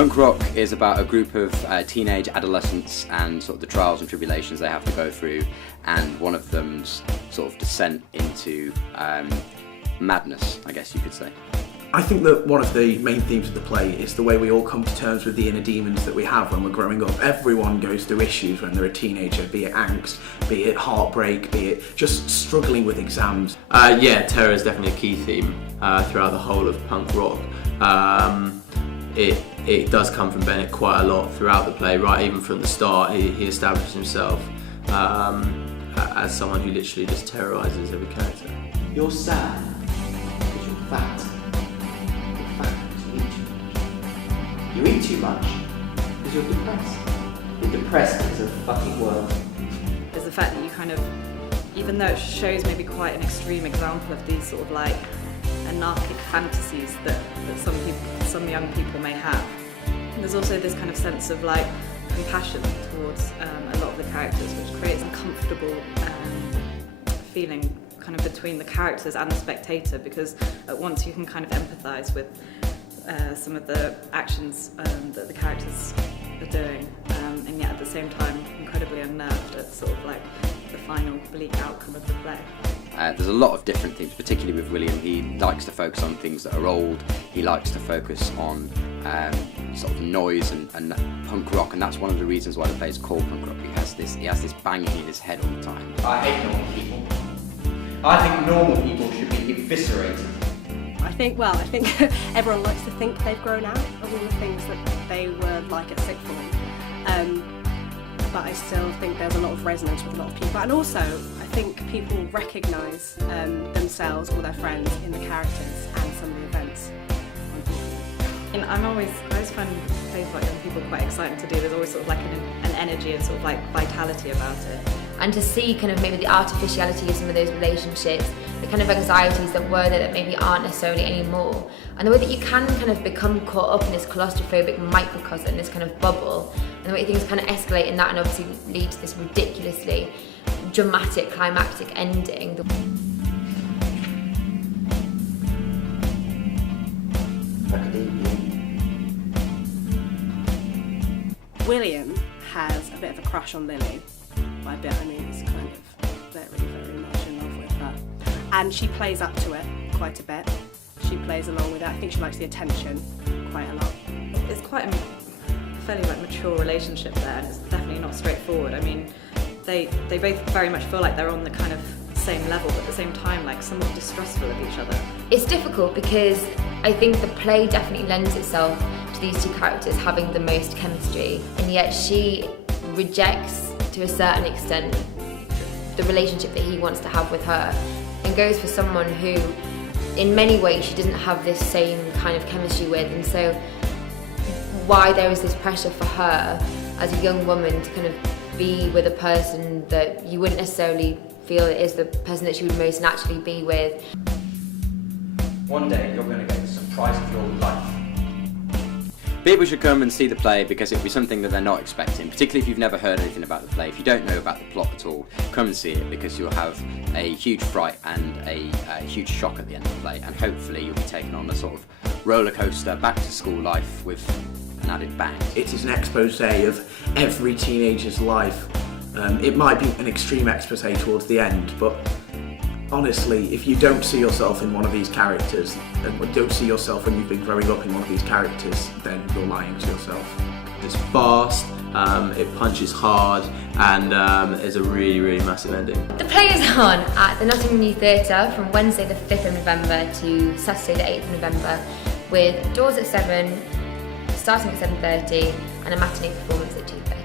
Punk rock is about a group of teenage adolescents and sort of the trials and tribulations they have to go through, and one of them's sort of descent into madness, I guess you could say. I think that one of the main themes of the play is the way we all come to terms with the inner demons that we have when we're growing up. Everyone goes through issues when they're a teenager, be it angst, be it heartbreak, be it just struggling with exams. Yeah, terror is definitely a key theme throughout the whole of punk rock. It does come from Bennett quite a lot throughout the play, right? Even from the start, he established himself as someone who literally just terrorises every character. You're sad because you're fat. You're fat because you eat too much. You eat too much because you're depressed. You're depressed because of the fucking world. There's the fact that you kind of, even though it shows maybe quite an extreme example of these sort of like anarchic fantasies that some young people may have, there's also this kind of sense of like compassion towards a lot of the characters, which creates a comfortable feeling kind of between the characters and the spectator, because at once you can kind of empathise with some of the actions that the characters are doing, and yet at the same time incredibly unnerved at sort of like the final bleak outcome of the play. There's a lot of different themes, particularly with William. He likes to focus on things that are old. He likes to focus on sort of noise and punk rock, and that's one of the reasons why the play is called punk rock. He has this banging in his head all the time. I hate normal people. I think normal people should be eviscerated. I think everyone likes to think they've grown out of all the things that they were like at sixth form. But I still think there's a lot of resonance with a lot of people, and also I think people recognise themselves or their friends in the characters and some of the events. And I always find plays about young people quite exciting to do. There's always sort of like an energy and sort of like vitality about it. And to see kind of maybe the artificiality of some of those relationships, the kind of anxieties that were there that maybe aren't necessarily anymore, and the way that you can kind of become caught up in this claustrophobic microcosm, this kind of bubble, and the way things kind of escalate in that and obviously lead to this ridiculously dramatic, climactic ending. William has a bit of a crush on Lily. By a bit, I mean he's kind of very, very much in love with her. And she plays up to it quite a bit. She plays along with it. I think she likes the attention quite a lot. It's quite a fairly like mature relationship there, and it's definitely not straightforward. I mean, they both very much feel like they're on the kind of same level, but at the same time like somewhat distrustful of each other. It's difficult because I think the play definitely lends itself to these two characters having the most chemistry, and yet she rejects to a certain extent the relationship that he wants to have with her, and goes for someone who in many ways she doesn't have this same kind of chemistry with. And so why there is this pressure for her as a young woman to kind of be with a person that you wouldn't necessarily feel is the person that she would most naturally be with. One day you're going to get the surprise of your life. People should come and see the play because it'll be something that they're not expecting, particularly if you've never heard anything about the play. If you don't know about the plot at all, come and see it because you'll have a huge fright and a huge shock at the end of the play, and hopefully you'll be taken on a sort of roller coaster back to school life with an added bang. It is an expose of every teenager's life. It might be an extreme expose towards the end, but honestly, if you don't see yourself in one of these characters, and don't see yourself when you've been growing up in one of these characters, then you're lying to yourself. It's fast, it punches hard, and there's a really, really massive ending. The play is on at the Nottingham New Theatre from Wednesday the 5th of November to Saturday the 8th of November, with doors at 7, starting at 7:30, and a matinee performance at 2:30.